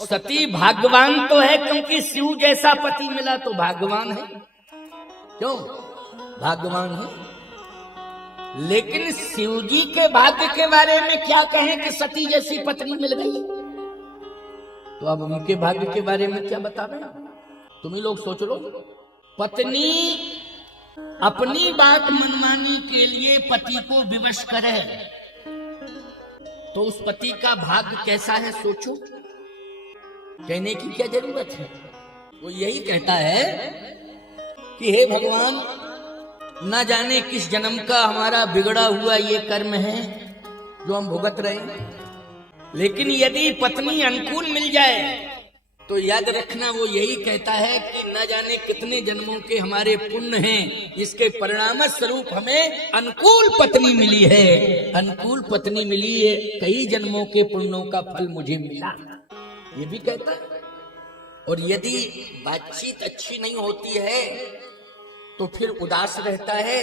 सती भाग्यवान तो है क्योंकि शिव जैसा पति मिला तो भाग्यवान है। क्यों भाग्यवान है? लेकिन शिव जी के भाग्य के बारे में क्या कहें कि सती जैसी पत्नी मिल गई, तो अब उनके भाग्य के बारे में क्या बता रहे? तुम ही लोग सोच लो। पत्नी अपनी बात मनवाने के लिए पति को विवश करे तो उस पति का भाग्य कैसा है सोचो। कहने की क्या जरूरत है? वो यही कहता है कि हे भगवान, ना जाने किस जन्म का हमारा बिगड़ा हुआ ये कर्म है जो हम भुगत रहे हैं, लेकिन यदि पत्नी अनुकूल मिल जाए तो याद रखना वो यही कहता है कि न जाने कितने जन्मों के हमारे पुण्य हैं, इसके परिणाम स्वरूप हमें अनुकूल पत्नी मिली है। अनुकूल पत्नी मिली है, कई जन्मों के पुण्यों का फल मुझे मिला, ये भी कहता है। और यदि बातचीत अच्छी नहीं होती है तो फिर उदास रहता है,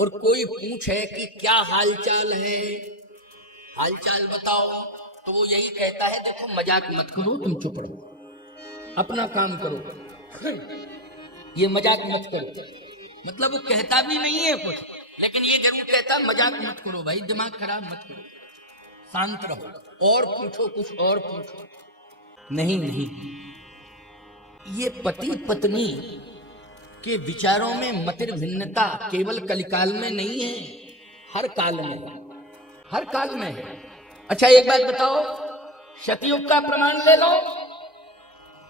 और कोई पूछे कि क्या हालचाल है, हालचाल बताओ, तो वो यही कहता है देखो मजाक मत करो, तुम चुप रहो, अपना काम करो, ये मजाक मत करो। मतलब वो कहता भी नहीं है कुछ, लेकिन ये जरूर कहता मजाक मत करो भाई, दिमाग खराब मत करो, शांत रहो, और पूछो कुछ और पूछो। नहीं नहीं, ये पति पत्नी के विचारों में मतिर भिन्नता केवल कलिकाल में नहीं है, हर काल में है, हर काल में है। अच्छा एक बात बताओ, सतयुग का प्रमाण ले लो।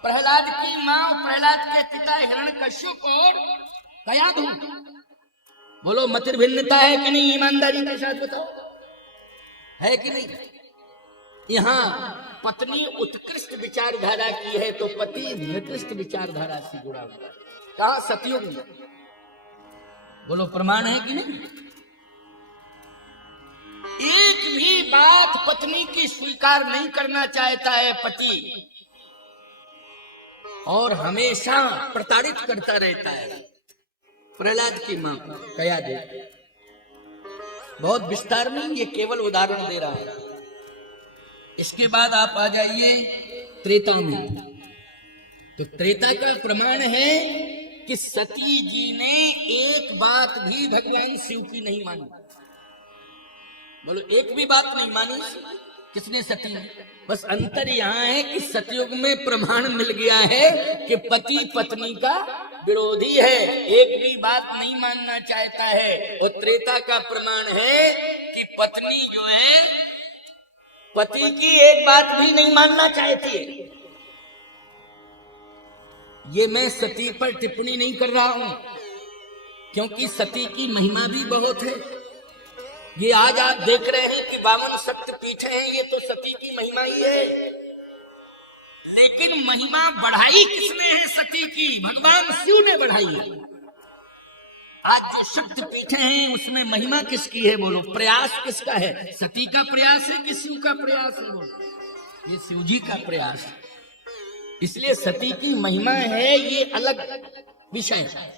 प्रहलाद की मां, प्रहलाद के पिता हिरण्यकश्यप और कयाधु, बोलो मतिर भिन्नता है कि नहीं? ईमानदारी के साथ बताओ, है कि नहीं? यहाँ पत्नी उत्कृष्ट विचारधारा की है तो पति निकृष्ट विचारधारा से जुड़ा हुआ है। कहा सतयुग में, बोलो प्रमाण है कि नहीं? एक भी बात पत्नी की स्वीकार नहीं करना चाहता है पति, और हमेशा प्रताड़ित करता रहता है। प्रहलाद की मां कया दे, बहुत विस्तार में ये केवल उदाहरण दे रहा है। इसके बाद आप आ जाइए त्रेता में, तो त्रेता का प्रमाण है कि सती जी ने एक बात भी भगवान शिव की नहीं मानी। बोलो एक भी बात नहीं मानी किसने? सती ने। बस अंतर यहाँ है कि सतयुग में प्रमाण मिल गया है कि पति पत्नी का विरोधी है, एक भी बात नहीं मानना चाहता है। और त्रेता का प्रमाण है कि पत्नी जो है पति की एक बात भी नहीं मानना चाहती है। ये मैं सती पर टिप्पणी नहीं कर रहा हूं, क्योंकि सती की महिमा भी बहुत है। ये आज आप देख रहे हैं कि 52 शक्तिपीठ हैं, ये तो सती की महिमा ही है। लेकिन महिमा बढ़ाई किसने है सती की? भगवान शिव ने बढ़ाई है। आज जो शक्तिपीठ हैं उसमें महिमा किसकी है? बोलो प्रयास किसका है? सती का प्रयास है कि शिव का प्रयास है? बोलो ये शिव जी का प्रयास है। इसलिए सती की महिमा है, ये अलग विषय है।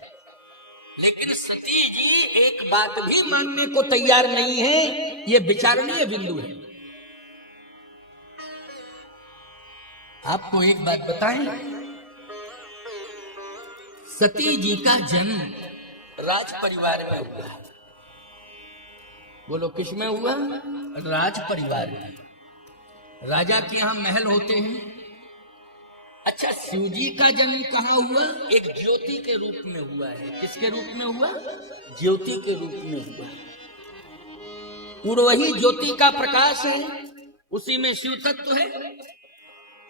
लेकिन सती जी एक बात भी मानने को तैयार नहीं है, ये विचारणीय बिंदु है। आपको एक बात बताएं, सती जी का जन्म राज परिवार में हुआ। बोलो किस में हुआ? राज परिवार में। राजा के यहां महल होते हैं। अच्छा, शिव जी का जन्म कहाँ हुआ? एक ज्योति के रूप में हुआ है। किसके रूप में हुआ? ज्योति के रूप में हुआ। और वही ज्योति का प्रकाश है, उसी में शिव तत्व है।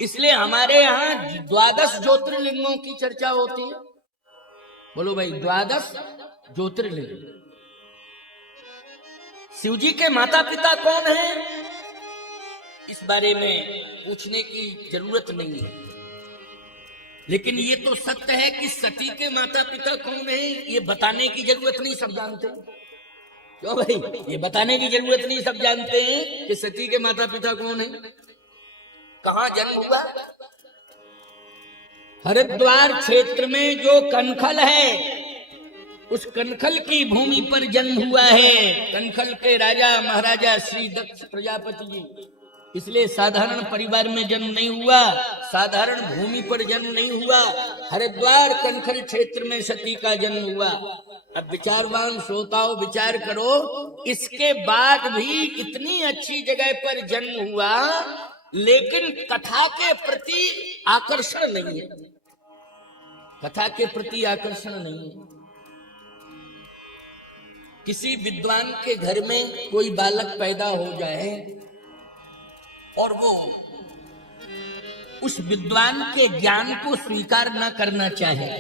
इसलिए हमारे यहाँ 12 ज्योतिर्लिंगों की चर्चा होती है। बोलो भाई 12 ज्योतिर्लिंग। शिव जी के माता पिता कौन है? इस बारे में पूछने की जरूरत नहीं है, लेकिन ये तो सत्य है कि सती के माता पिता कौन है, ये बताने की जरूरत नहीं, सब जानते हैं। क्यों भाई? ये बताने की जरूरत नहीं, सब जानते हैं कि सती के माता पिता कौन है। कहाँ जन्म हुआ? हरिद्वार क्षेत्र में जो कनखल है, उस कनखल की भूमि पर जन्म हुआ है। कनखल के राजा महाराजा श्री दक्ष प्रजापति जी, इसलिए साधारण परिवार में जन्म नहीं हुआ, साधारण भूमि पर जन्म नहीं हुआ, हरिद्वार कनखल क्षेत्र में सती का जन्म हुआ। अब विचारवान श्रोताओं विचार करो, इसके बाद भी इतनी अच्छी जगह पर जन्म हुआ, लेकिन कथा के प्रति आकर्षण नहीं है, कथा के प्रति आकर्षण नहीं है। किसी विद्वान के घर में कोई बालक पैदा हो जाए और वो उस विद्वान के ज्ञान को स्वीकार न करना चाहे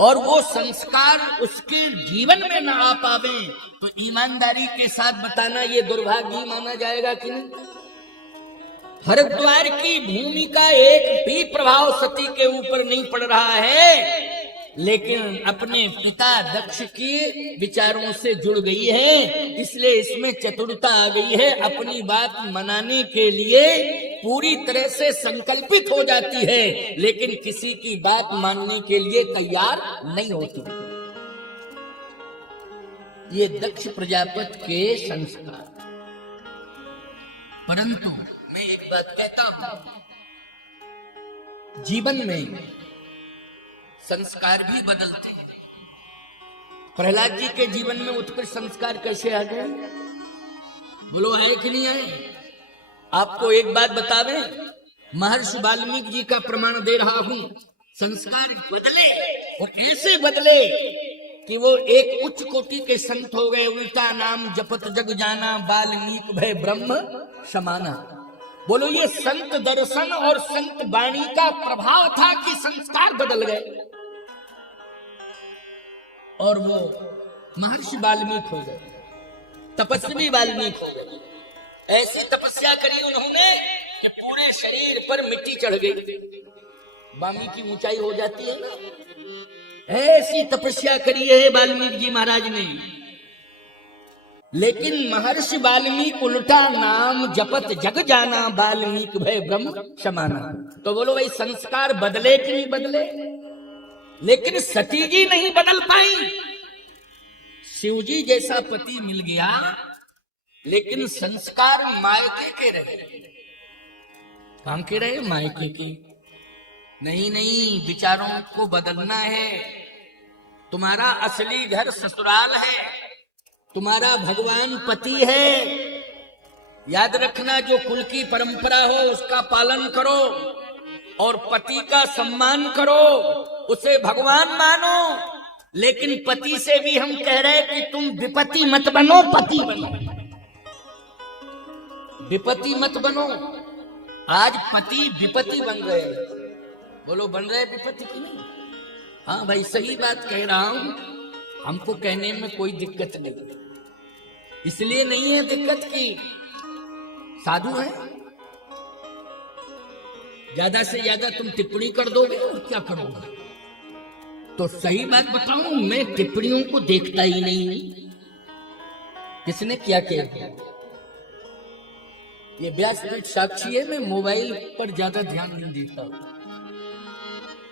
और वो संस्कार उसके जीवन में न आ पावे, तो ईमानदारी के साथ बताना ये दुर्भाग्य माना जाएगा कि नहीं? हरिद्वार की भूमि का एक भी प्रभाव सती के ऊपर नहीं पड़ रहा है, लेकिन अपने पिता दक्ष की विचारों से जुड़ गई है, इसलिए इसमें चतुरता आ गई है। अपनी बात मनाने के लिए पूरी तरह से संकल्पित हो जाती है, लेकिन किसी की बात मानने के लिए तैयार नहीं होती। ये दक्ष प्रजापति के संस्कार। परंतु मैं एक बात कहता हूं, जीवन में संस्कार भी बदलते हैं। प्रहलाद जी के जीवन में उत्कृष्ट संस्कार कैसे आ गए? बोलो है कि नहीं है? आपको एक बात बता दें, महर्षि वाल्मीकि जी का प्रमाण दे रहा हूं, संस्कार बदले और ऐसे बदले कि वो एक उच्च कोटि के संत हो गए। उल्टा नाम जपत जग जाना, वाल्मीकि भय ब्रह्म समाना। बोलो, ये संत दर्शन और संत वाणी का प्रभाव था कि संस्कार बदल गए और वो महर्षि वाल्मीकि हो गए, तपस्वी वाल्मीकि हो गए। ऐसी तपस्या करी उन्होंने कि पूरे शरीर पर मिट्टी चढ़ गई। वामी की ऊंचाई हो जाती है ना, ऐसी तपस्या करी है वाल्मीकि जी महाराज ने। लेकिन महर्षि वाल्मीकि उल्टा नाम जपत जग जाना, वाल्मीकि भय ब्रह्म समाना। तो बोलो भाई, संस्कार बदले कि नहीं बदले? लेकिन सती जी नहीं बदल पाई। शिव जी जैसा पति मिल गया, लेकिन संस्कार मायके के रहे। कहां के रहे? मायके के। नहीं नहीं, विचारों को बदलना है। तुम्हारा असली घर ससुराल है, तुम्हारा भगवान पति है। याद रखना, जो कुल की परंपरा हो उसका पालन करो और पति का सम्मान करो, उसे भगवान मानो। लेकिन पति से भी हम कह रहे हैं कि तुम विपत्ति मत बनो, पति बनो। विपत्ति मत बनो। आज पति विपत्ति बन रहे हैं। बोलो, बन रहे विपत्ति की नहीं? हाँ भाई, सही बात कह रहा हूं, हमको कहने में कोई दिक्कत नहीं। इसलिए नहीं है दिक्कत की साधु है, ज्यादा से ज्यादा तुम टिप्पणी कर दोगे और क्या करोगे? तो सही बात बताऊं, मैं टिप्पणियों को देखता ही नहीं। किसने क्या किया? ये व्यासपीठ साक्षी है, मैं मोबाइल पर ज्यादा ध्यान नहीं देता,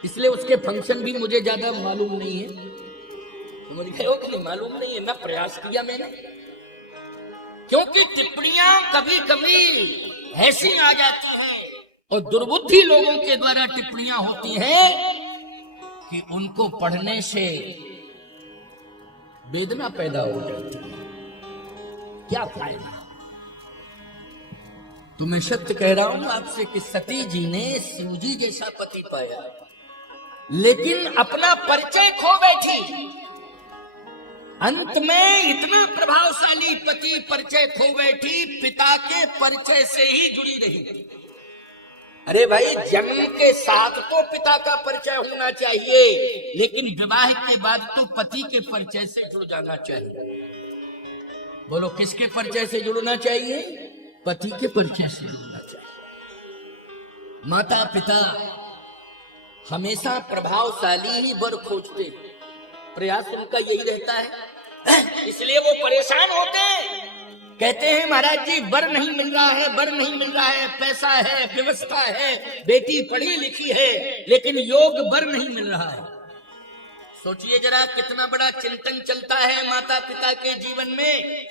इसलिए उसके फंक्शन भी मुझे ज्यादा मालूम नहीं है। मुझे कहो कि नहीं मालूम नहीं है, मैं प्रयास किया मैंने, क्योंकि टिप्पणियां कभी कभी ऐसी आ जाती है और दुर्बुद्धि लोगों के द्वारा टिप्पणियां होती हैं कि उनको पढ़ने से वेदना पैदा हो जाती है। क्या फायदा? तो मैं सत्य कह रहा हूं आपसे कि सती जी ने शिव जी जैसा पति पाया, लेकिन अपना परिचय खो बैठी। अंत में इतना प्रभावशाली पति परिचय खो बैठी, पिता के परिचय से ही जुड़ी रही। अरे भाई, जन्म के साथ तो पिता का परिचय होना चाहिए, लेकिन विवाह के बाद तो पति के परिचय से जुड़ जाना चाहिए। बोलो, किसके परिचय से जुड़ना चाहिए? पति के परिचय से जुड़ना चाहिए। माता पिता हमेशा प्रभावशाली ही वर खोजते, प्रयास उनका यही रहता है, इसलिए वो परेशान होते हैं। कहते हैं महाराज जी, वर नहीं मिल रहा है, वर नहीं मिल रहा है, पैसा है, व्यवस्था है, बेटी पढ़ी लिखी है, लेकिन योग वर नहीं मिल रहा है। सोचिए जरा, कितना बड़ा चिंतन चलता है माता पिता के जीवन में।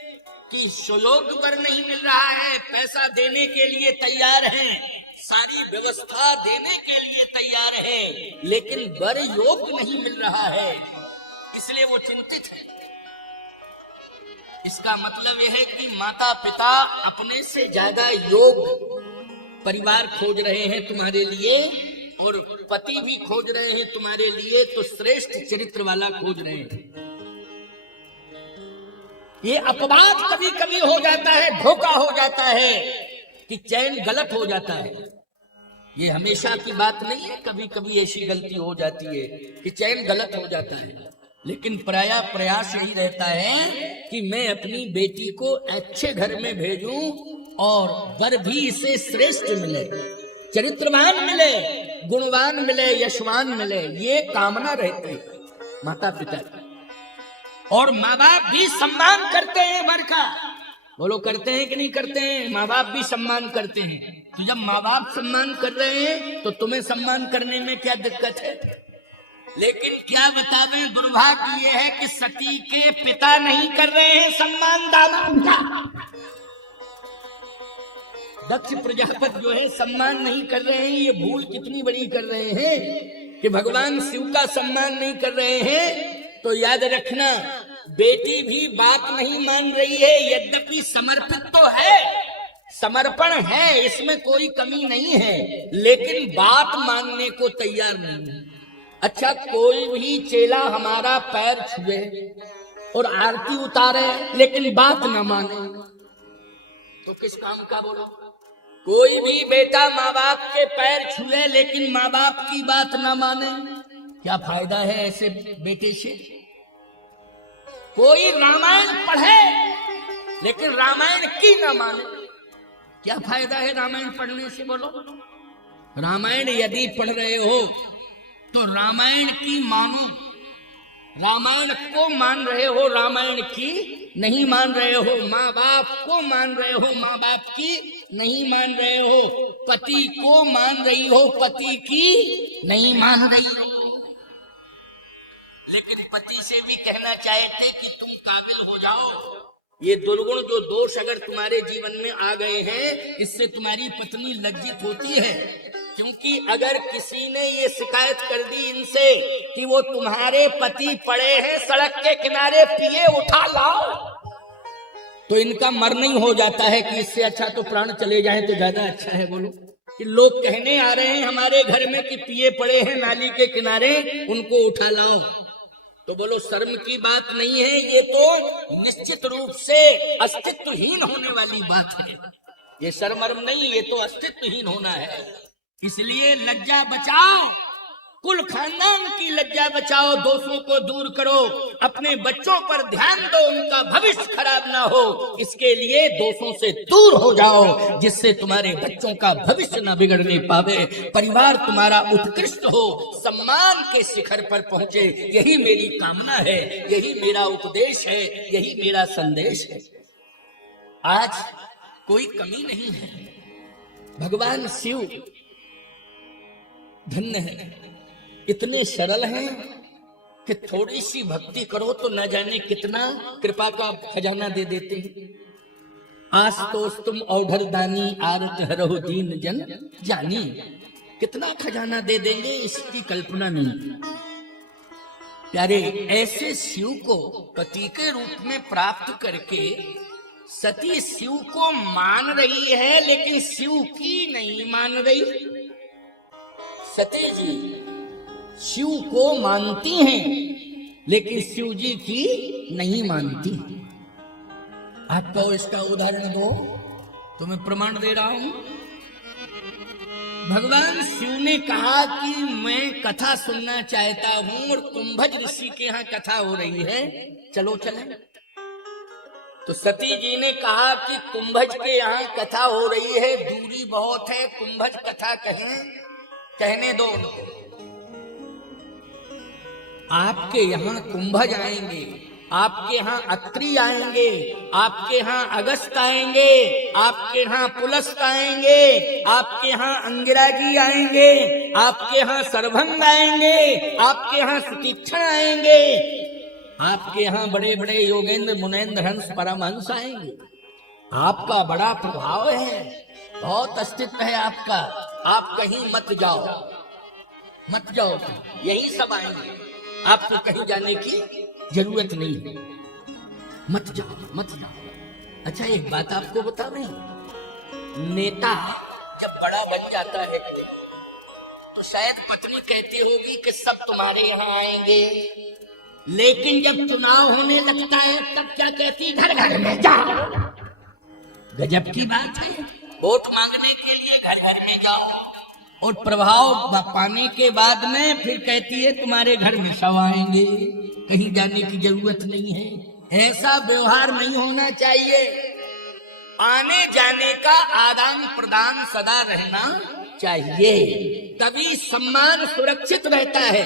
कि सुयोग वर नहीं मिल रहा है, पैसा देने के लिए तैयार हैं, सारी व्यवस्था देने के लिए तैयार है, लेकिन वर योग नहीं मिल रहा है, इसलिए वो चिंतित है। इसका मतलब यह है कि माता पिता अपने से ज्यादा योग परिवार खोज रहे हैं तुम्हारे लिए, और पति भी खोज रहे हैं तुम्हारे लिए, तो श्रेष्ठ चरित्र वाला खोज रहे हैं। ये अपवाद कभी कभी हो जाता है, धोखा हो जाता है कि चयन गलत हो जाता है। ये हमेशा की बात नहीं है, कभी कभी ऐसी गलती हो जाती है कि चयन गलत हो जाता है, लेकिन प्रायः प्रयास यही रहता है कि मैं अपनी बेटी को अच्छे घर में भेजूं और वर भी इसे श्रेष्ठ मिले, चरित्रवान मिले, गुणवान मिले, यशवान मिले, ये कामना रहती है माता पिता की। और माँ बाप भी सम्मान करते हैं वर का, बोलो करते हैं कि नहीं करते हैं? माँ बाप भी सम्मान करते हैं। तो जब माँ बाप सम्मान कर रहे हैं तो तुम्हें सम्मान करने में क्या दिक्कत है? लेकिन क्या बतावें, दुर्भाग्य ये है कि सती के पिता नहीं कर रहे हैं सम्मान दामाद का। दक्ष प्रजापति जो है सम्मान नहीं कर रहे हैं। ये भूल कितनी बड़ी कर रहे हैं कि भगवान शिव का सम्मान नहीं कर रहे हैं। तो याद रखना, बेटी भी बात नहीं मान रही है, यद्यपि समर्पित तो है, समर्पण है, इसमें कोई कमी नहीं है, लेकिन बात मानने को तैयार नहीं है। अच्छा, कोई भी चेला हमारा पैर छुए और आरती उतारे लेकिन बात न माने तो किस काम का? बोलो। कोई भी बेटा माँ बाप के पैर छुए लेकिन माँ बाप की बात न माने, क्या फायदा है ऐसे बेटे से? कोई रामायण पढ़े लेकिन रामायण की न माने, क्या फायदा है रामायण पढ़ने से? बोलो। रामायण यदि पढ़ रहे हो तो रामायण की मानो, रामायण को मान रहे हो, रामायण की नहीं मान रहे हो, माँ बाप को मान रहे हो, माँ बाप की नहीं मान रहे हो, पति को मान रही हो, पति की नहीं मान रही हो। लेकिन पति से भी कहना चाहते कि तुम काबिल हो जाओ। ये दुर्गुण जो दोष अगर तुम्हारे जीवन में आ गए हैं, इससे तुम्हारी पत्नी लज्जित होती है, क्योंकि अगर किसी ने ये शिकायत कर दी इनसे कि वो तुम्हारे पति पड़े हैं सड़क के किनारे पिए, उठा लाओ, तो इनका मरना ही हो जाता है कि इससे अच्छा तो प्राण चले जाए तो ज्यादा अच्छा है। बोलो कि लोग कहने आ रहे हैं हमारे घर में कि पिए पड़े हैं नाली के किनारे, उनको उठा लाओ, तो बोलो शर्म की बात नहीं है, ये तो निश्चित रूप से अस्तित्वहीन होने वाली बात है। ये शर्म नहीं, ये तो अस्तित्वहीन होना है। इसलिए लज्जा बचाओ, कुल खानदान की लज्जा बचाओ, दोषों को दूर करो, अपने बच्चों पर ध्यान दो, उनका भविष्य खराब ना हो, इसके लिए दोषों से दूर हो जाओ, जिससे तुम्हारे बच्चों का भविष्य ना बिगड़ने पावे, परिवार तुम्हारा उत्कृष्ट हो, सम्मान के शिखर पर पहुंचे। यही मेरी कामना है, यही मेरा उपदेश है, यही मेरा संदेश है। आज कोई कमी नहीं है। भगवान शिव धन्य है, इतने सरल हैं कि थोड़ी सी भक्ति करो तो न जाने कितना कृपा का खजाना दे देते हैं। आस तोस तुम औढर दानी, आरत हरहु दीन जन जानी, कितना खजाना दे देंगे इसकी कल्पना नहीं। प्यारे, ऐसे शिव को पति के रूप में प्राप्त करके सती शिव को मान रही है, लेकिन शिव की नहीं मान रही। सती जी शिव को मानती हैं लेकिन शिव जी की नहीं मानती। आपको इसका उदाहरण दो तो मैं प्रमाण दे रहा हूं। भगवान शिव ने कहा कि मैं कथा सुनना चाहता हूं और कुंभज ऋषि के यहाँ कथा हो रही है, चलो चलें। तो सती जी ने कहा कि कुंभज के यहाँ कथा हो रही है, दूरी बहुत है, कुंभज कथा कहने दो उनको। आपके यहाँ कुंभज आएंगे, आपके यहाँ अत्रि आएंगे, आपके यहाँ अगस्त आएंगे, आपके यहाँ पुलस्त आएंगे, आपके यहाँ अंगिरा जी आएंगे, आपके यहाँ सर्वभंग आएंगे, आपके यहाँ सुतीक्षण आएंगे। आपके यहाँ बड़े बड़े योगेंद्र मुनेन्द्र हंस परमहंस आएंगे, आपका बड़ा प्रभाव है, बहुत अस्तित्व है आपका, आप कहीं मत जाओ, मत जाओ, यही सब आएंगे, आपको कहीं जाने की जरूरत नहीं है, मत जाओ, मत जाओ। अच्छा एक बात आपको बता रहे हैं, नेता जब बड़ा बन जाता है तो शायद पत्नी कहती होगी कि सब तुम्हारे यहाँ आएंगे, लेकिन जब चुनाव होने लगता है तब क्या कहती, घर घर में जाओ। गजब की बात है, वोट मांगने के लिए घर घर में जाओ और प्रभाव पाने के बाद में फिर कहती है तुम्हारे घर में सब आएंगे, कहीं जाने की जरूरत नहीं है। ऐसा व्यवहार नहीं होना चाहिए। आने जाने का आदान प्रदान सदा रहना चाहिए, तभी सम्मान सुरक्षित रहता है।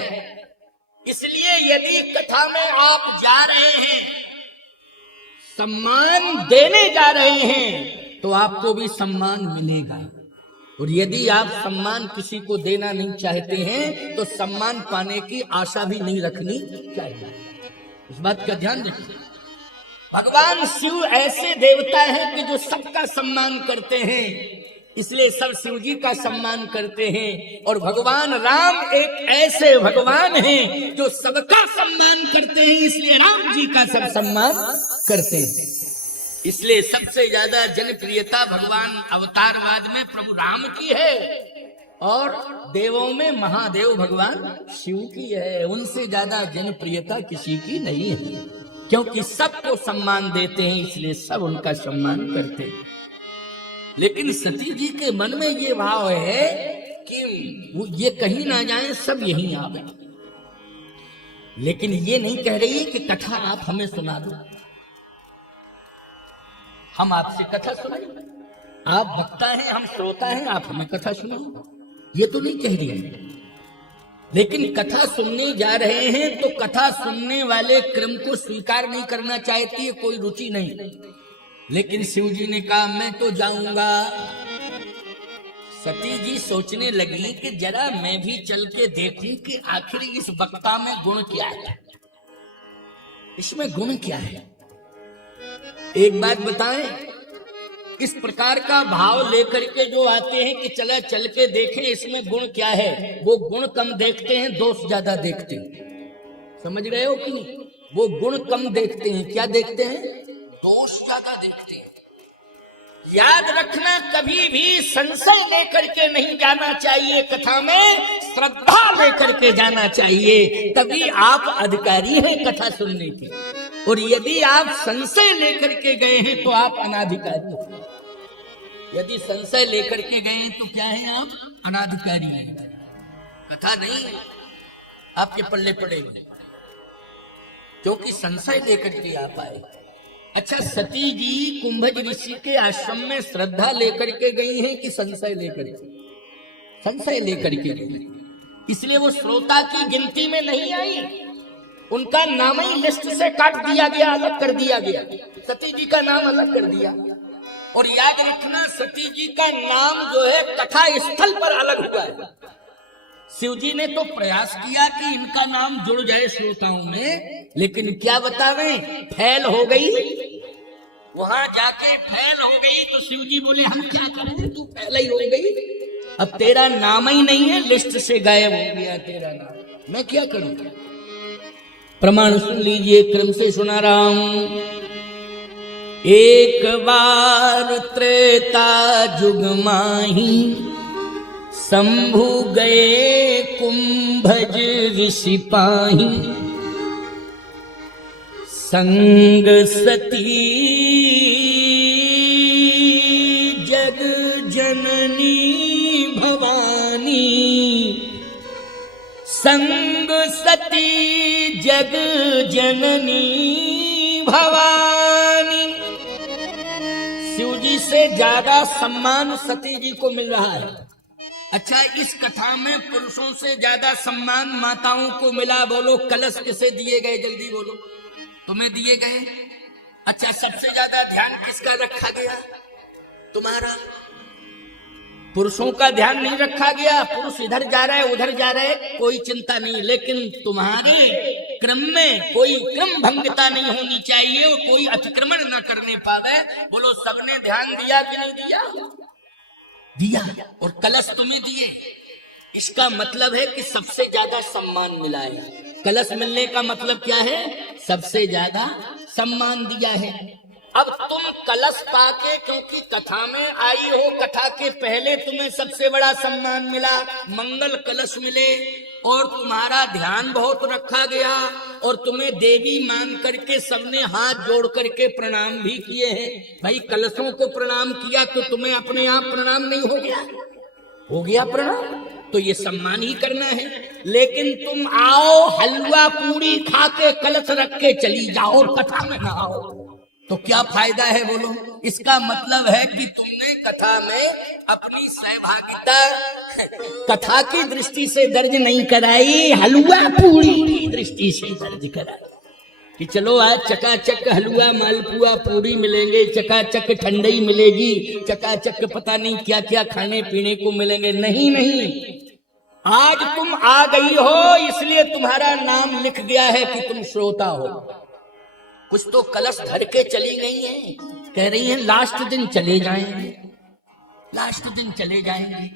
इसलिए यदि कथा में आप जा रहे हैं, सम्मान देने जा रहे हैं, तो आपको भी सम्मान मिलेगा। और यदि आप सम्मान किसी को देना नहीं चाहते हैं तो सम्मान पाने की आशा भी नहीं रखनी चाहिए। इस बात का ध्यान रखिए। भगवान शिव ऐसे देवता हैं कि जो सबका सम्मान करते हैं, इसलिए सब शिव जी का सम्मान करते हैं। और भगवान राम एक ऐसे भगवान हैं जो सबका सम्मान करते हैं, इसलिए राम जी का सब सम्मान करते हैं। इसलिए सबसे ज्यादा जनप्रियता भगवान अवतारवाद में प्रभु राम की है और देवों में महादेव भगवान शिव की है। उनसे ज्यादा जनप्रियता किसी की नहीं है, क्योंकि सबको सम्मान देते हैं, इसलिए सब उनका सम्मान करते हैं। लेकिन सती जी के मन में ये भाव है कि वो ये कहीं ना जाए, सब यहीं आवे। लेकिन ये नहीं कह रही है कि कथा आप हमें सुना दो, हम आपसे कथा सुनाएं। आप वक्ता हैं, हम श्रोता हैं, आप हमें कथा सुनाओ, ये तो नहीं कह रही है। लेकिन कथा सुनने जा रहे हैं तो कथा सुनने वाले क्रम को स्वीकार नहीं करना चाहती है, कोई रुचि नहीं। लेकिन शिव जी ने कहा मैं तो जाऊंगा। सती जी सोचने लगी कि जरा मैं भी चल के देखूं कि आखिर इस वक्ता में गुण क्या है, इसमें गुण क्या है। एक बात बताएं, इस प्रकार का भाव लेकर के जो आते हैं कि चला चल के देखें इसमें गुण क्या है, वो गुण कम देखते हैं, दोष ज्यादा देखते हैं। समझ रहे हो कि नहीं? वो गुण कम देखते हैं, क्या देखते हैं? दोष ज्यादा देखते हैं। याद रखना, कभी भी संशय लेकर के नहीं जाना चाहिए कथा में, श्रद्धा लेकर के जाना चाहिए, तभी आप अधिकारी हैं कथा सुनने के। और यदि आप संशय लेकर के गए हैं तो आप अनाधिकारी हैं। यदि संशय लेकर के गए हैं तो क्या है? आप अनाधिकारी हैं, कथा नहीं आपके पल्ले पड़ेगी, क्योंकि संशय लेकर के आप आए। अच्छा, सती जी कुंभज ऋषि के आश्रम में श्रद्धा लेकर के गई हैं कि संशय लेकर के? संशय लेकर के गई, इसलिए वो श्रोता की गिनती में नहीं आई। उनका नाम ही लिस्ट से काट दिया गया, अलग कर दिया गया, सती जी का नाम अलग कर दिया। और याद रखना, सती जी का नाम जो है कथा स्थल पर अलग हुआ है। शिव जी ने तो प्रयास किया कि इनका नाम जुड़ जाए श्रोताओं में, लेकिन क्या बतावे, फैल हो गई। वहां जाके फैल हो गई तो शिव जी बोले हम क्या करें, तू फैल ही हो गई, अब तेरा नाम ही नहीं है, लिस्ट से गायब हो गया तेरा नाम, मैं क्या करूं। प्रमाण सुन लीजिए, क्रम से सुना रहा हूं। एक बार त्रेता जुग माही, शंभु गए कुंभज ऋषि पाही, संग सती जग जननी भवानी, संग सती जग जननी भवानी। शिव जी से ज्यादा सम्मान सती जी को मिल रहा है। अच्छा, इस कथा में पुरुषों से ज्यादा सम्मान माताओं को मिला। बोलो कलश किसे दिए गए, जल्दी बोलो, तुम्हें दिए गए। अच्छा, सबसे ज्यादा ध्यान किसका रखा गया? तुम्हारा। पुरुषों का ध्यान नहीं रखा गया, पुरुष इधर जा रहे उधर जा रहे, कोई चिंता नहीं, लेकिन तुम्हारी क्रम में कोई क्रम भंगता नहीं होनी चाहिए, कोई अतिक्रमण न करने पावे। बोलो सबने ध्यान दिया कि नहीं दिया? दिया। और कलश तुम्हें दिए, इसका मतलब है कि सबसे ज्यादा सम्मान मिला है। कलश मिलने का मतलब क्या है? सबसे ज्यादा सम्मान दिया है। अब तुम कलश पाके क्योंकि कथा में आई हो, कथा के पहले तुम्हें सबसे बड़ा सम्मान मिला, मंगल कलश मिले, और तुम्हारा ध्यान बहुत रखा गया, और तुम्हें देवी मान करके सबने हाथ जोड़ करके प्रणाम भी किए हैं। भाई कलशों को प्रणाम किया तो तुम्हें अपने आप प्रणाम नहीं हो गया? हो गया प्रणाम, तो ये सम्मान ही करना है। लेकिन तुम आओ हलवा पूरी खा के कलश रख के चली जाओ और कथा में ना आओ, तो क्या फायदा है? बोलो। इसका मतलब है कि तुमने कथा में अपनी सहभागिता कथा की दृष्टि से दर्ज नहीं कराई, हलवा पूरी की दृष्टि से दर्ज कराई कि चलो आज चकाचक हलवा मालपुआ पूरी मिलेंगे, चकाचक ठंडई मिलेगी, चकाचक पता नहीं क्या क्या खाने पीने को मिलेंगे। नहीं नहीं, आज तुम आ गई हो इसलिए तुम्हारा नाम लिख गया है कि तुम श्रोता हो। कुछ तो कलश धर के चली गई हैं, कह रही हैं लास्ट दिन चले जाएंगे, लास्ट दिन चले जाएंगे।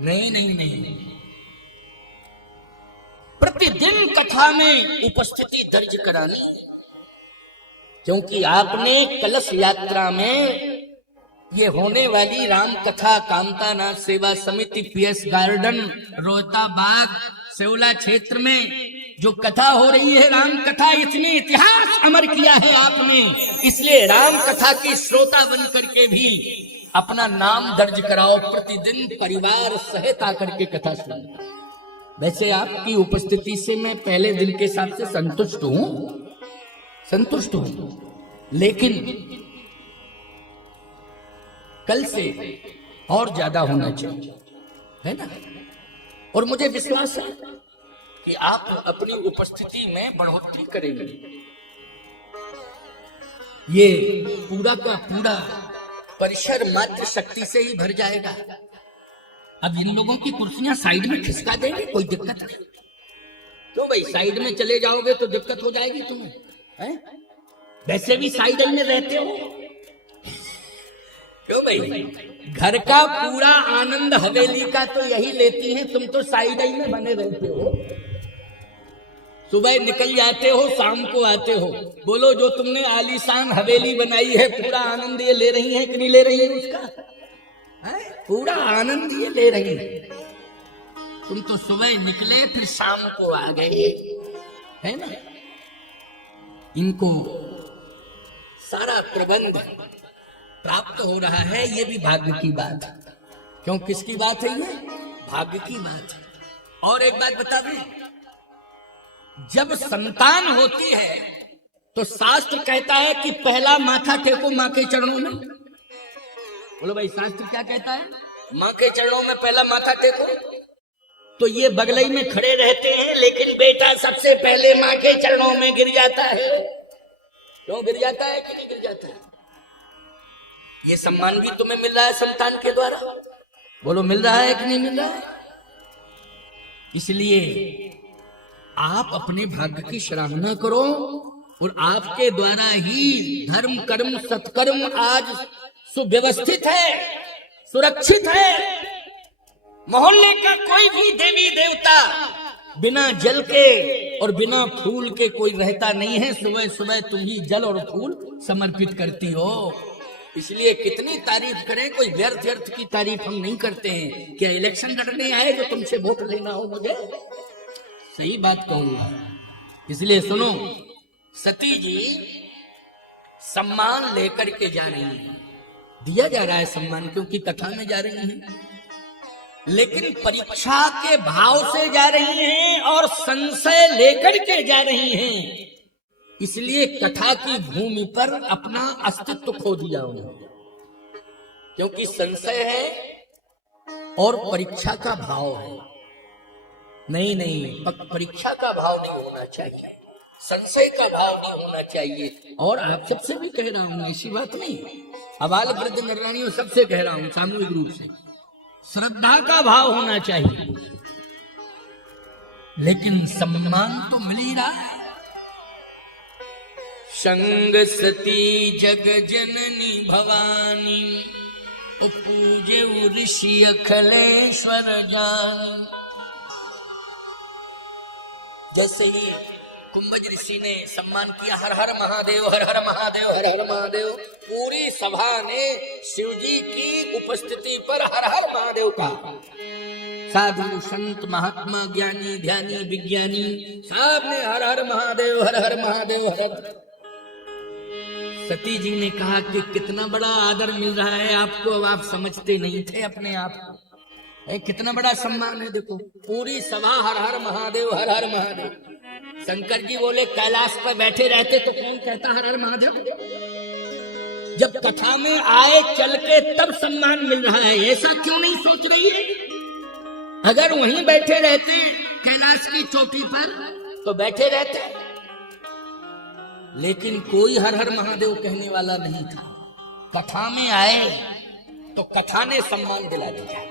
नहीं नहीं नहीं, प्रतिदिन कथा में उपस्थिति दर्ज करानी है, क्योंकि आपने कलश यात्रा में ये होने वाली राम कथा कामतानाथ सेवा समिति पीएस गार्डन रोहता बाग सेवला क्षेत्र में जो कथा हो रही है राम कथा, इसमें इतिहास अमर किया है आपने, इसलिए राम कथा के श्रोता बन करके भी अपना नाम दर्ज कराओ। प्रतिदिन परिवार सहित आकर के कथा सुनो। वैसे आपकी उपस्थिति से मैं पहले दिन के हिसाब से संतुष्ट हूं, लेकिन कल से और ज्यादा होना चाहिए, है ना? और मुझे विश्वास है कि आप अपनी उपस्थिति में बढ़ोतरी करेंगे। ये पूरा का पूरा परिसर मात्र शक्ति से ही भर जाएगा। अब इन लोगों की कुर्सियां साइड में खिसका देंगे, कोई दिक्कत नहीं। क्यों भाई, साइड में चले जाओगे तो दिक्कत हो जाएगी तुम्हें, हैं? वैसे भी साइड में रहते हो। क्यों भाई, घर का पूरा आनंद हवेली का तो यही लेती हैं, तुम तो साइड में बने रहते हो। सुबह निकल जाते हो, शाम को आते हो। बोलो जो तुमने आलीशान हवेली बनाई है, पूरा आनंद ये ले रही है कि नहीं ले रही है उसका? है? पूरा आनंद ये ले रही है। तुम तो सुबह निकले फिर शाम को आ गए, है ना? इनको सारा प्रबंध प्राप्त हो रहा है, ये भी भाग्य की बात है। क्यों, किसकी बात है ये? भाग्य की बात है। और एक बात बता दें, जब संतान होती है तो शास्त्र कहता है कि पहला माथा टेको माँ के चरणों में। बोलो भाई, शास्त्र क्या कहता है? माँ के चरणों में पहला माथा टेको। तो ये बगलई में खड़े रहते हैं, लेकिन बेटा सबसे पहले माँ के चरणों में गिर जाता है। क्यों गिर जाता है कि नहीं गिर जाता है? ये सम्मान भी तुम्हें मिल रहा है संतान के द्वारा। बोलो, मिल रहा है कि नहीं मिल रहा है? इसलिए आप अपने भाग्य की सराहना करो, और आपके द्वारा ही धर्म कर्म सत्कर्म आज सुव्यवस्थित है, सुरक्षित है। मोहल्ले का कोई भी देवी देवता बिना जल के और बिना फूल के कोई रहता नहीं है। सुबह सुबह तुम ही जल और फूल समर्पित करती हो, इसलिए कितनी तारीफ करें, कोई व्यर्थ व्यर्थ की तारीफ हम नहीं करते हैं। क्या इलेक्शन लड़ने आए जो तुमसे वोट लेना हो मुझे? सही बात कहूंगा। इसलिए सुनो, सती जी सम्मान लेकर के जा रही है, दिया जा रहा है सम्मान, क्योंकि कथा में जा रही है, लेकिन परीक्षा के भाव से जा रही हैं और संशय लेकर के जा रही हैं। इसलिए कथा की भूमि पर अपना अस्तित्व खो दिया उन्होंने, क्योंकि संशय है और परीक्षा का भाव है। नहीं नहीं, परीक्षा का भाव नहीं होना चाहिए, संशय का भाव नहीं होना चाहिए। और आप सबसे भी कह रहा हूं, इसी बात नहीं, अबाल वृद्ध नरानियों सबसे कह रहा हूं सामूहिक रूप से, श्रद्धा का भाव होना चाहिए। लेकिन सम्मान तो मिल ही रहा है। संग सती जग जननी भवानी, पूजे ऋषि अखिलेश्वर जानी। जैसे ही कुंभज ऋषि ने सम्मान किया, हर हर महादेव, हर हर महादेव, हर हर महादेव, पूरी सभा ने शिव जी की उपस्थिति पर हर हर महादेव का, साधु संत महात्मा ज्ञानी ध्यानी विज्ञानी सब ने हर हर महादेव, हर हर महादेव, हर हर। सती जी ने कहा कि कितना बड़ा आदर मिल रहा है आपको, अब आप समझते नहीं थे अपने आप को, कितना बड़ा सम्मान है। देखो पूरी सभा हर हर महादेव, हर हर महादेव। शंकर जी बोले कैलाश पर बैठे रहते तो कौन कहता हर हर महादेव? जब कथा में आए चल के तब सम्मान मिल रहा है, ऐसा क्यों नहीं सोच रही है? अगर वहीं बैठे रहते कैलाश की चोटी पर तो बैठे रहते, लेकिन कोई हर हर महादेव कहने वाला नहीं था। कथा में आए तो कथा ने सम्मान दिला दिया।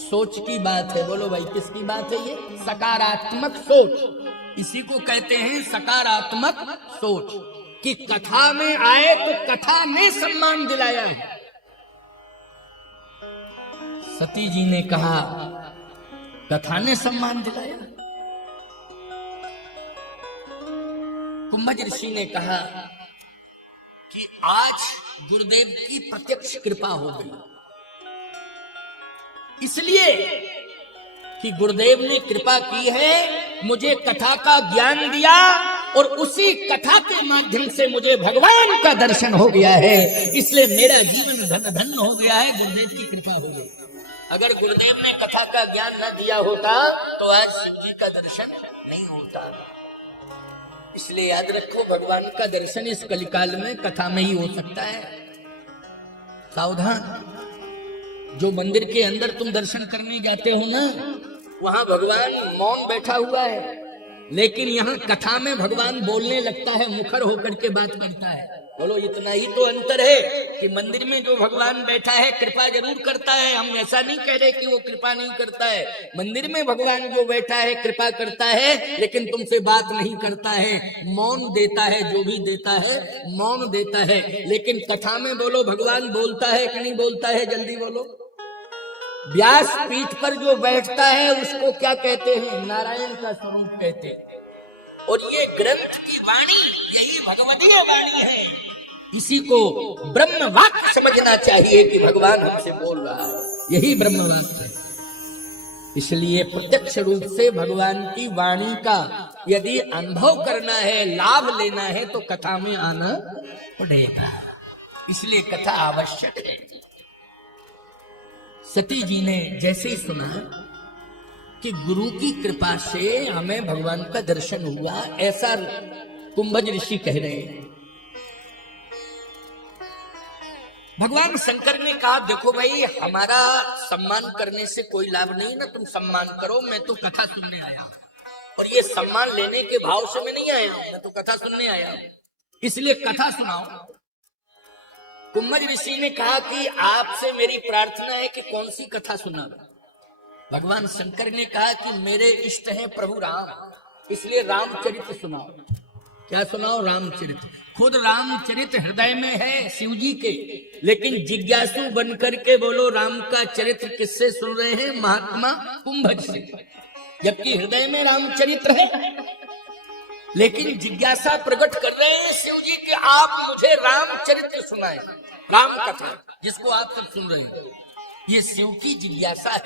सोच की बात है। बोलो भाई किसकी बात है ये? सकारात्मक सोच, इसी को कहते हैं सकारात्मक सोच, कि कथा में आए तो कथा ने सम्मान दिलाया है। सती जी ने कहा कथा ने सम्मान दिलाया। कुंभज ऋषि ने कहा कि आज गुरुदेव की प्रत्यक्ष कृपा हो गई, इसलिए कि गुरुदेव ने कृपा की है, मुझे कथा का ज्ञान दिया और उसी कथा के माध्यम से मुझे भगवान का दर्शन हो गया है, इसलिए मेरा जीवन धन धन हो गया है। गुरुदेव की कृपा हो गई। अगर गुरुदेव ने कथा का ज्ञान न दिया होता तो आज शिव जी का दर्शन नहीं होता। इसलिए याद रखो, भगवान का दर्शन इस कलिकाल में कथा में ही हो सकता है। सावधान। जो मंदिर के अंदर तुम दर्शन करने जाते हो ना, वहां भगवान मौन बैठा हुआ है, लेकिन यहाँ कथा में भगवान बोलने लगता है, मुखर होकर के बात करता है। बोलो इतना ही तो अंतर है कि मंदिर में जो भगवान बैठा है कृपा जरूर करता है, हम ऐसा नहीं कह रहे कि वो कृपा नहीं करता है। मंदिर में भगवान जो बैठा है कृपा करता है, लेकिन तुमसे बात नहीं करता है, मौन देता है, जो भी देता है मौन देता है। लेकिन कथा में बोलो भगवान बोलता है कि नहीं बोलता है? जल्दी बोलो। व्यास पीठ पर जो बैठता है उसको क्या कहते हैं? नारायण का स्वरूप कहते हैं। और ये ग्रंथ की वाणी यही भगवदीय वाणी है, इसी को ब्रह्म वाक्य समझना चाहिए कि भगवान हमसे बोल रहा है, यही ब्रह्म वाक्य है। इसलिए प्रत्यक्ष रूप से भगवान की वाणी का यदि अनुभव करना है, लाभ लेना है, तो कथा में आना पड़ेगा। इसलिए कथा आवश्यक है। सती जी ने जैसे ही सुना कि गुरु की कृपा से हमें भगवान का दर्शन हुआ, ऐसा कुंभज ऋषि कह रहे हैं। भगवान शंकर ने कहा देखो भाई, हमारा सम्मान करने से कोई लाभ नहीं ना, तुम सम्मान करो, मैं तो कथा सुनने आया हूं, और ये सम्मान लेने के भाव से मैं नहीं आया हूं, मैं तो कथा सुनने आया हूं, इसलिए कथा सुनाओ। कुंभज ऋषि ने कहा कि आपसे मेरी प्रार्थना है कि कौन सी कथा सुनाओ। भगवान शंकर ने कहा कि मेरे इष्ट हैं प्रभु राम, इसलिए रामचरित्र सुनाओ। क्या सुनाओ? रामचरित्र। खुद रामचरित हृदय में है शिव जी के, लेकिन जिज्ञासु बनकर के बोलो राम का चरित्र किससे सुन रहे हैं? महात्मा कुंभज से। जबकि हृदय में रामचरित्र है, लेकिन जिज्ञासा प्रकट कर रहे हैं शिव जी कि आप मुझे रामचरित्र सुनाएं, राम कथा जिसको आप सब सुन रहे हैं। ये शिव की जिज्ञासा है,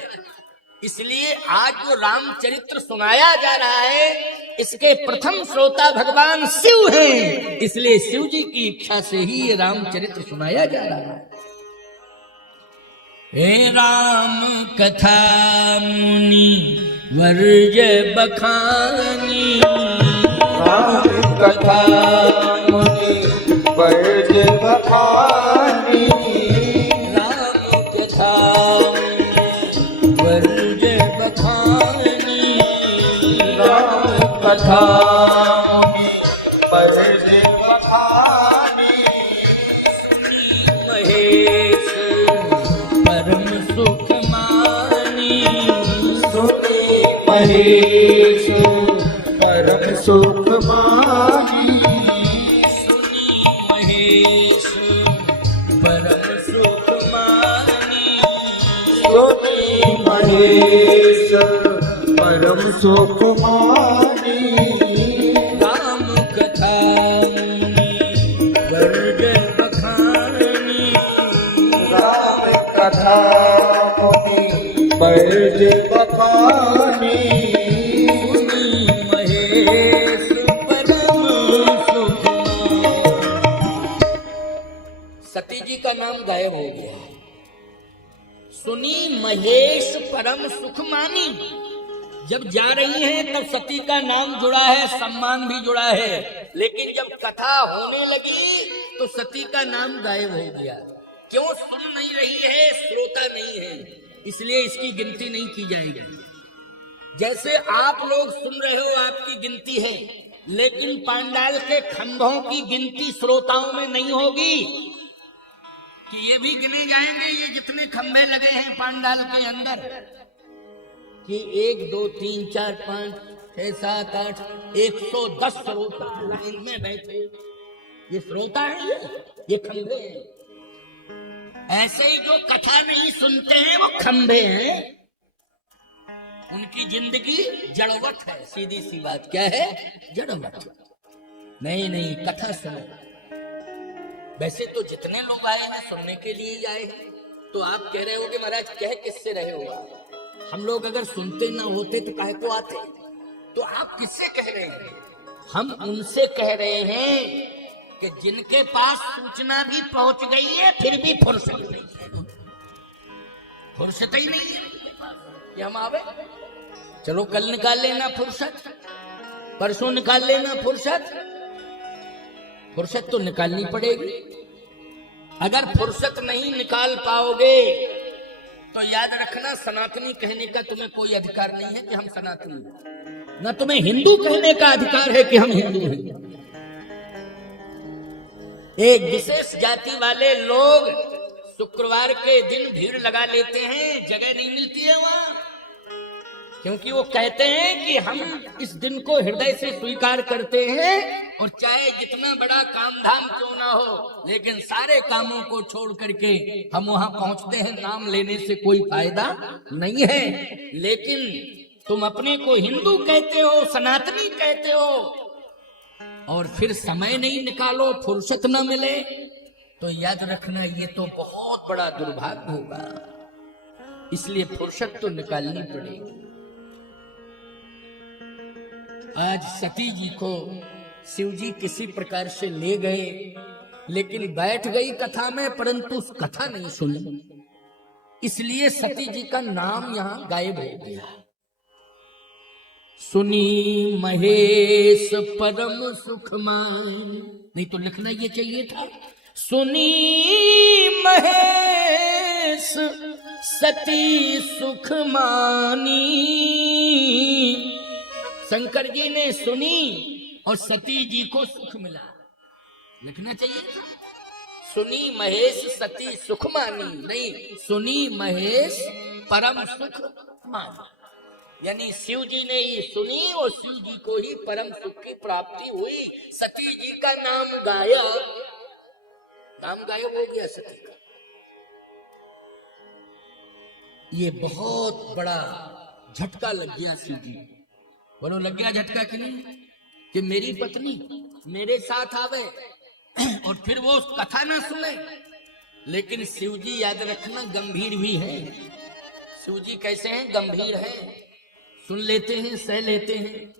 इसलिए आज जो रामचरित्र सुनाया जा रहा है, इसके प्रथम श्रोता भगवान शिव हैं, इसलिए शिव जी की इच्छा से ही ये रामचरित्र सुनाया जा रहा है। हे राम कथा मुनि वर्ज बखानी, राम कथा मुनि वर्ज बखानी, राम कथा वर्ज बखानी, राम कथा मुनि वर्ज बखानी, महेश परम सुख मानी, सुनी महेश परम सुख मानी। सुनी महेश परम सुख मानी। सुनी महेश परम सुख मानी। राम कथा वर्ग बखानी। राम कथा मुनि वर्ग बखानी। सुनी महेश परम सुख मानी। सती जी का नाम गायब हो गया। सुनी महेश परम सुख मानी। जब जा रही हैं तब सती का नाम जुड़ा है, सम्मान भी जुड़ा है, लेकिन जब कथा होने लगी तो सती का नाम गायब हो गया। क्यों? सुन नहीं रही है, श्रोता नहीं है, इसलिए इसकी गिनती नहीं की जाएगी। जैसे आप लोग सुन रहे हो, आपकी गिनती है, लेकिन पांडाल के खंभों की गिनती श्रोताओं में नहीं होगी कि ये भी गिने जाएंगे ये जितने खंभे लगे हैं पांडाल के अंदर, कि 1 2 3 4 5 6 7 8 110 श्रोता लाइन में बैठे, ये श्रोता है, ये खंभे हैं। ऐसे ही जो कथा नहीं सुनते हैं वो खंभे हैं, उनकी जिंदगी जड़वट है। सीधी सी बात क्या है? जड़वट। नहीं नहीं, कथा सुनो। वैसे तो जितने लोग आए हैं सुनने के लिए ही आए हैं, तो आप कह रहे हो कि महाराज कह किससे रहे हो आप? हम लोग अगर सुनते ना होते तो काहे को आते? तो आप किससे कह रहे हैं? हम उनसे कह रहे हैं कि जिनके पास सूचना भी पहुंच गई है फिर भी फुर्सत नहीं है, फुर्सत ही नहीं है कि हम आवे। चलो कल निकाल लेना फुर्सत, परसों निकाल लेना फुर्सत। फुर्सत तो निकालनी पड़ेगी। अगर फुर्सत नहीं निकाल पाओगे तो याद रखना, सनातनी कहने का तुम्हें कोई अधिकार नहीं है कि हम सनातनी हैं, न तुम्हें हिंदू कहने का अधिकार है कि हम हिंदू हैं। एक विशेष जाति वाले लोग शुक्रवार के दिन भीड़ लगा लेते हैं, जगह नहीं मिलती है वहां, क्योंकि वो कहते हैं कि हम इस दिन को हृदय से स्वीकार करते हैं और चाहे जितना बड़ा काम धाम क्यों ना हो, लेकिन सारे कामों को छोड़ करके हम वहां पहुंचते हैं। नाम लेने से कोई फायदा नहीं है। लेकिन तुम अपने को हिंदू कहते हो, सनातनी कहते हो, और फिर समय नहीं निकालो, फुर्सत न मिले, तो याद रखना ये तो बहुत बड़ा दुर्भाग्य होगा। इसलिए फुर्सत तो निकालनी पड़ेगी। आज सती जी को शिव जी किसी प्रकार से ले गए, लेकिन बैठ गई कथा में, परंतु उस कथा नहीं सुनी, इसलिए सती जी का नाम यहां गायब हो गया। सुनी महेश परम सुख मान, नहीं तो लिखना ये चाहिए था, सुनी महेश सती सुख मानी। शंकर जी ने सुनी और सती जी को सुख मिला, लिखना चाहिए था सुनी महेश सती सुख मानी, नहीं सुनी महेश परम सुख मानी। यानी शिव जी ने ही सुनी और शिव जी को ही परम सुख की प्राप्ति हुई। सती जी का नाम गायब हो गया सती का। ये बहुत बड़ा झटका लग गया शिव जी। बोलो लग गया झटका कि नहीं? कि मेरी पत्नी मेरे साथ आवे और फिर वो कथा ना सुने। लेकिन शिव जी याद रखना गंभीर भी है। शिव जी कैसे हैं? गंभीर हैं, सुन लेते हैं, सह लेते हैं,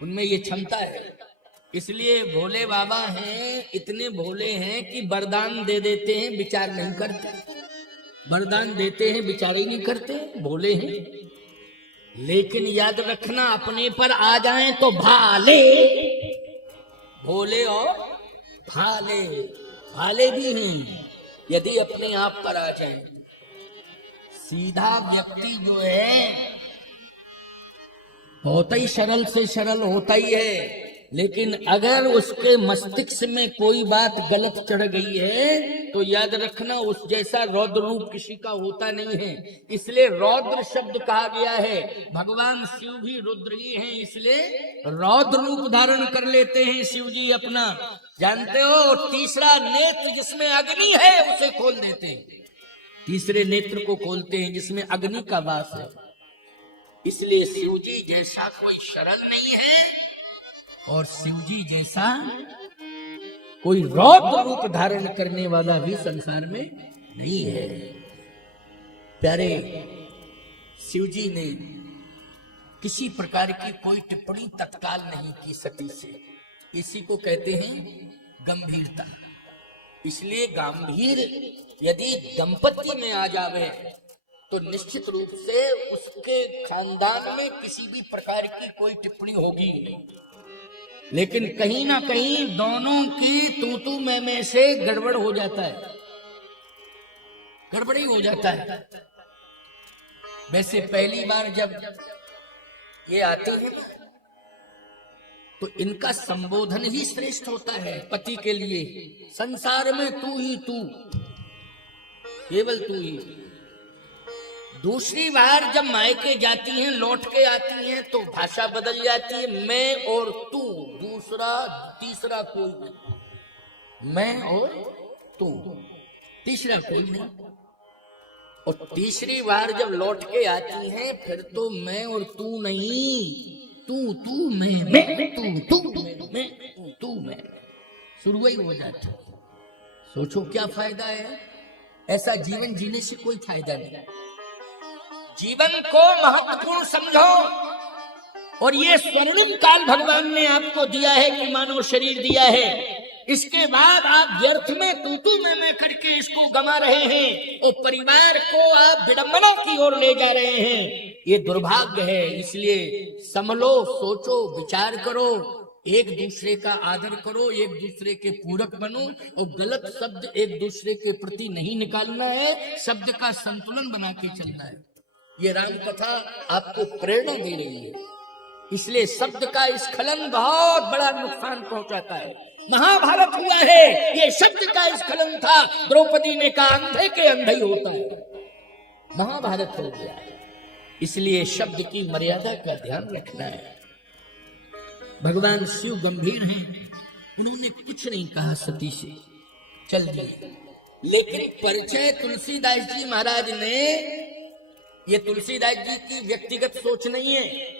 उनमें ये क्षमता है। इसलिए भोले बाबा हैं, इतने भोले हैं कि वरदान दे देते हैं, विचार नहीं करते। वरदान देते हैं, विचार ही नहीं करते, भोले हैं। लेकिन याद रखना, अपने पर आ जाएं तो भाले, भोले और भाले, भाले भी हैं यदि अपने आप पर आ जाएं। सीधा व्यक्ति जो है होता ही सरल से सरल होता ही है, लेकिन अगर उसके मस्तिष्क में कोई बात गलत चढ़ गई है तो याद रखना उस जैसा रौद्र रूप किसी का होता नहीं है। इसलिए रौद्र शब्द कहा गया है। भगवान शिव भी रुद्र ही हैं, इसलिए रौद्र रूप धारण कर लेते हैं शिव जी अपना। जानते हो, तीसरा नेत्र जिसमें अग्नि है उसे खोल देते हैं। तीसरे नेत्र को खोलते हैं जिसमें अग्नि का वास है। इसलिए शिव जी जैसा कोई शरण नहीं है और शिव जी जैसा कोई रौद्र रूप धारण करने वाला भी संसार में नहीं है। प्यारे, शिव जी ने किसी प्रकार की कोई टिप्पणी तत्काल नहीं की सती से। इसी को कहते हैं गंभीरता। इसलिए गंभीर यदि दंपति में आ जावे तो निश्चित रूप से उसके खानदान में किसी भी प्रकार की कोई टिप्पणी होगी नहीं। लेकिन कहीं ना कहीं दोनों की तू मैं से गड़बड़ हो जाता है, गड़बड़ी हो जाता है। वैसे पहली बार जब ये आते हैं तो इनका संबोधन ही श्रेष्ठ होता है पति के लिए। संसार में तू ही तू, केवल तू ही। दूसरी बार जब मायके जाती हैं, लौट के आती हैं तो भाषा बदल जाती है। मैं और तू, दूसरा तीसरा कोई नहीं। मैं और तू, तीसरा कोई नहीं। और तीसरी बार जब लौट के आती हैं फिर तो मैं और तू नहीं, तू मैं तू मैं शुरू ही हो जाती। सोचो क्या फायदा है? ऐसा जीवन जीने से कोई फायदा नहीं। जीवन को महत्वपूर्ण समझो। और ये स्वर्णिम काल भगवान ने आपको दिया है कि मानव शरीर दिया है। इसके बाद आप व्यर्थ में तू मैं करके इसको गंवा रहे हैं और परिवार को आप विडंबना की ओर ले जा रहे हैं। ये दुर्भाग्य है। इसलिए संभलो, सोचो, विचार करो, एक दूसरे का आदर करो, एक दूसरे के पूरक बनो और गलत शब्द एक दूसरे के प्रति नहीं निकालना है। शब्द का संतुलन बना के चलना है। ये राम कथा आपको प्रेरणा दे रही है। इसलिए शब्द का स्खलन बहुत बड़ा नुकसान पहुंचाता है। महाभारत हुआ है, ये शब्द का स्खलन था। द्रौपदी ने कहा अंधे के अंधे ही होता है। महाभारत हो गया है। इसलिए शब्द की मर्यादा का ध्यान रखना है। भगवान शिव गंभीर हैं, उन्होंने कुछ नहीं कहा सती से, चल दिए। लेकिन परिचय तुलसीदास जी महाराज ने, ये तुलसीदास जी की व्यक्तिगत सोच नहीं है,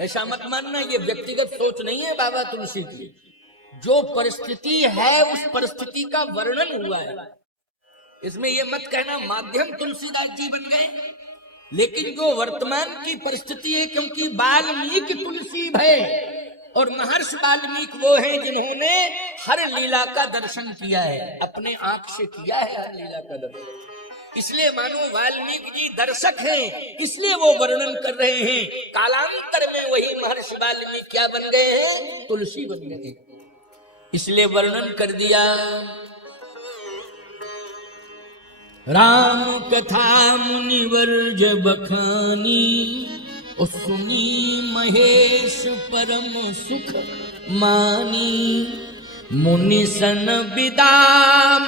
ऐसा मत मानना, ये व्यक्तिगत सोच नहीं है बाबा तुलसी की। जो परिस्थिति है उस परिस्थिति का वर्णन हुआ है। इसमें ये मत कहना माध्यम तुलसीदास जी बन गए। लेकिन जो वर्तमान की परिस्थिति है, क्योंकि वाल्मीकि तुलसी है और महर्षि वाल्मीकि वो हैं जिन्होंने हर लीला का दर्शन किया है, अपने आंख से किया है हर लीला का दर्शन। इसलिए मानो वाल्मीकि जी दर्शक हैं, इसलिए वो वर्णन कर रहे हैं। कालांतर में वही महर्षि वाल्मीकि क्या बन गए हैं? तुलसी बन गए हैं। इसलिए वर्णन कर दिया। राम कथा मुनिवर जब बखानी, सुनी महेश परम सुख मानी। मुनि सन विदा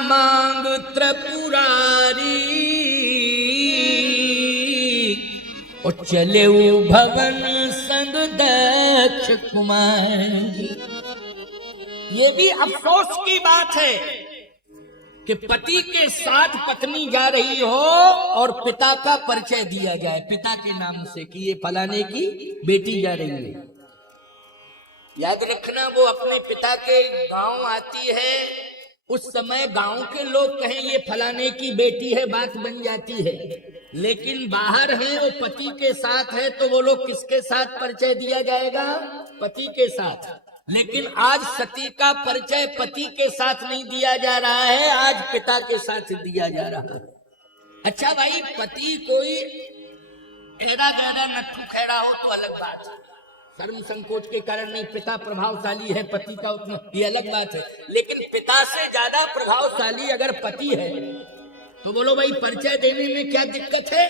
मांग त्रिपुरारी, और चले भवन संग दक्ष कुमारी। ये भी अफसोस की बात है कि पति के साथ पत्नी जा रही हो और पिता का परिचय दिया जाए पिता के नाम से कि ये फलाने की बेटी जा रही है। याद रखना, वो अपने पिता के गांव आती है, उस समय गांव के लोग कहें ये फलाने की बेटी है, बात बन जाती है। लेकिन बाहर है, वो पति के साथ है, तो वो लोग किसके साथ परिचय दिया जाएगा? पति के साथ। लेकिन आज सती का परिचय पति के साथ नहीं दिया जा रहा है, आज पिता के साथ दिया जा रहा है। अच्छा भाई, पति कोई टेढ़ा गहरा नट्ठू खैरा हो तो अलग बात है, शर्म संकोच के कारण नहीं। पिता प्रभावशाली है, पति का उतना, ये अलग बात है। लेकिन पिता से ज्यादा प्रभावशाली अगर पति है तो बोलो भाई परिचय देने में क्या दिक्कत है?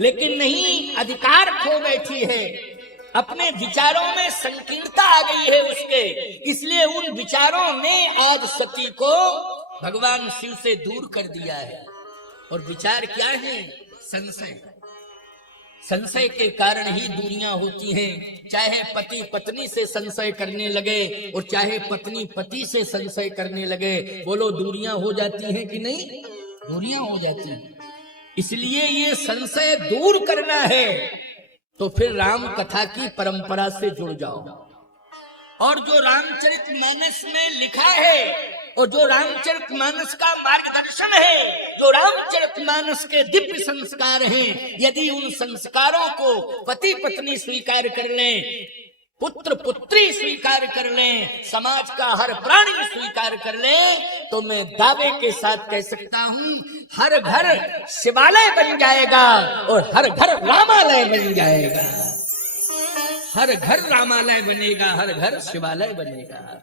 लेकिन नहीं, अधिकार खो बैठी है। अपने विचारों में संकीर्णता आ गई है उसके, इसलिए उन विचारों ने आज सती को भगवान शिव से दूर कर दिया है। और विचार क्या है? संशय। संशय के कारण ही दूरियां होती हैं। चाहे पति पत्नी से संशय करने लगे और चाहे पत्नी पति से संशय करने लगे, बोलो दूरियां हो जाती हैं कि नहीं? दूरियां हो जाती हैं। इसलिए ये संशय दूर करना है तो फिर राम कथा की परंपरा से जुड़ जाओ। और जो रामचरितमानस में लिखा है और जो रामचरितमानस का मार्गदर्शन है, जो रामचरितमानस के दिव्य संस्कार हैं, यदि उन संस्कारों को पति पत्नी स्वीकार कर लें, पुत्र पुत्री स्वीकार कर लें, समाज का हर प्राणी स्वीकार कर ले, तो मैं दावे के साथ कह सकता हूं हर घर शिवालय बन जाएगा और हर घर रामालय बन जाएगा। हर घर रामालय बनेगा, हर घर शिवालय बनेगा।